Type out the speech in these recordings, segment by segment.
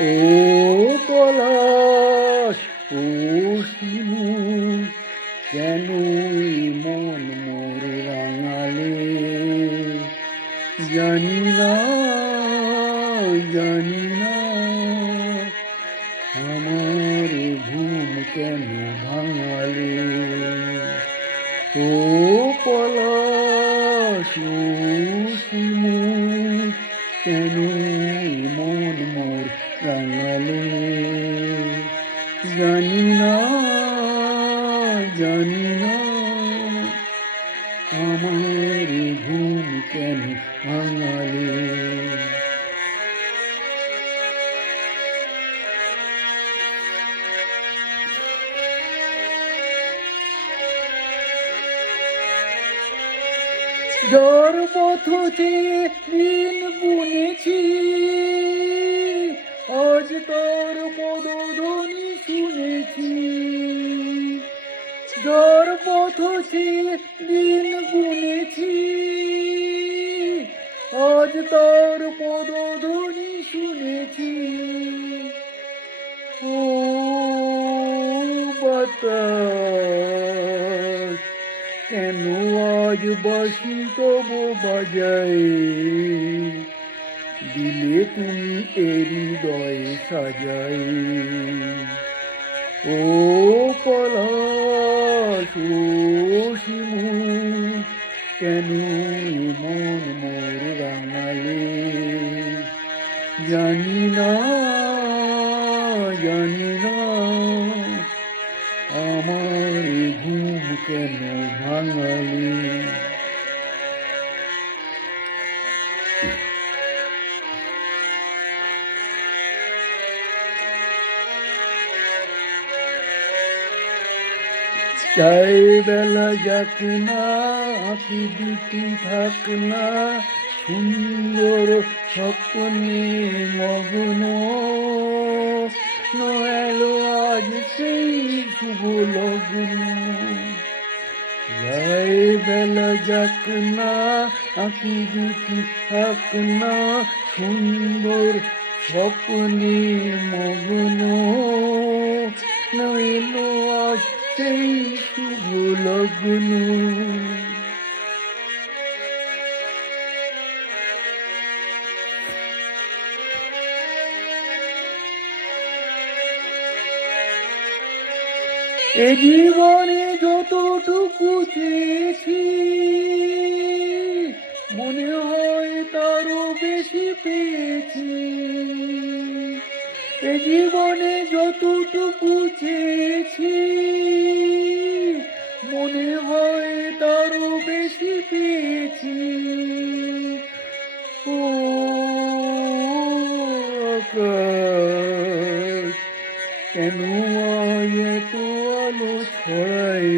ও পলাশ, ও শিমুল, কেন মন মোর রাঙালে? জানি না, জানি না, আমার ঘুম কেন ভাঙালে? ও পলাশ, ও শিমুল, কেন মন মোর রাঙালে? জানি না, জানি না, আমার ঘুম কেন ভাঙালে? যার পথে দিন গুনেছি, আজ তার পদধ্বনি শুনেছি। যার পথে দিন গুনেছি, আজ তার পদধ্বনি শুনেছি। ও বাতাস, কেন আজ বাঁশি তব বাজায়? দিলে তুমি হৃদয়ে সাজায়। ও পলাশ, ও শিমুল, কেন মন মোর রাঙালে? জানি না, জানি না, আমার ঘুম কেন ভাঙালে? চাই বেলা যাক না, আঁকি দুটি থাক না, সুন্দর স্বপ্নে মগ্ন। এলো আজ সেই শুভ লগ্ন। চাই বেলা যাক না, আঁকি দুটি থাক না, সুন্দর স্বপ্নে মগ্ন। এলো আজ সেই শুভ লগ্ন। এ জীবনে যতটুকু চেয়েছি, মনে হয় তারও বেশি পেয়েছি। এ জীবনে যতটুকু চেয়েছি, মনে হয় তারও বেশি পেয়েছি। ও আকাশ, কেন আজ এত আলো ছড়ায়?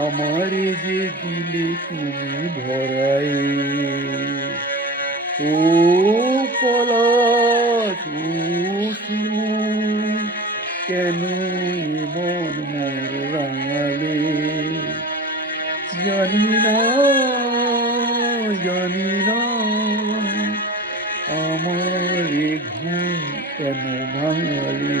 আমার যে দিলে তুমি ভরায়। ও পলাশ, ও শিমুল, কেন মন মোর রাঙালে? জানি না, জানি না, আমার ঘুম কেন ভাঙালে?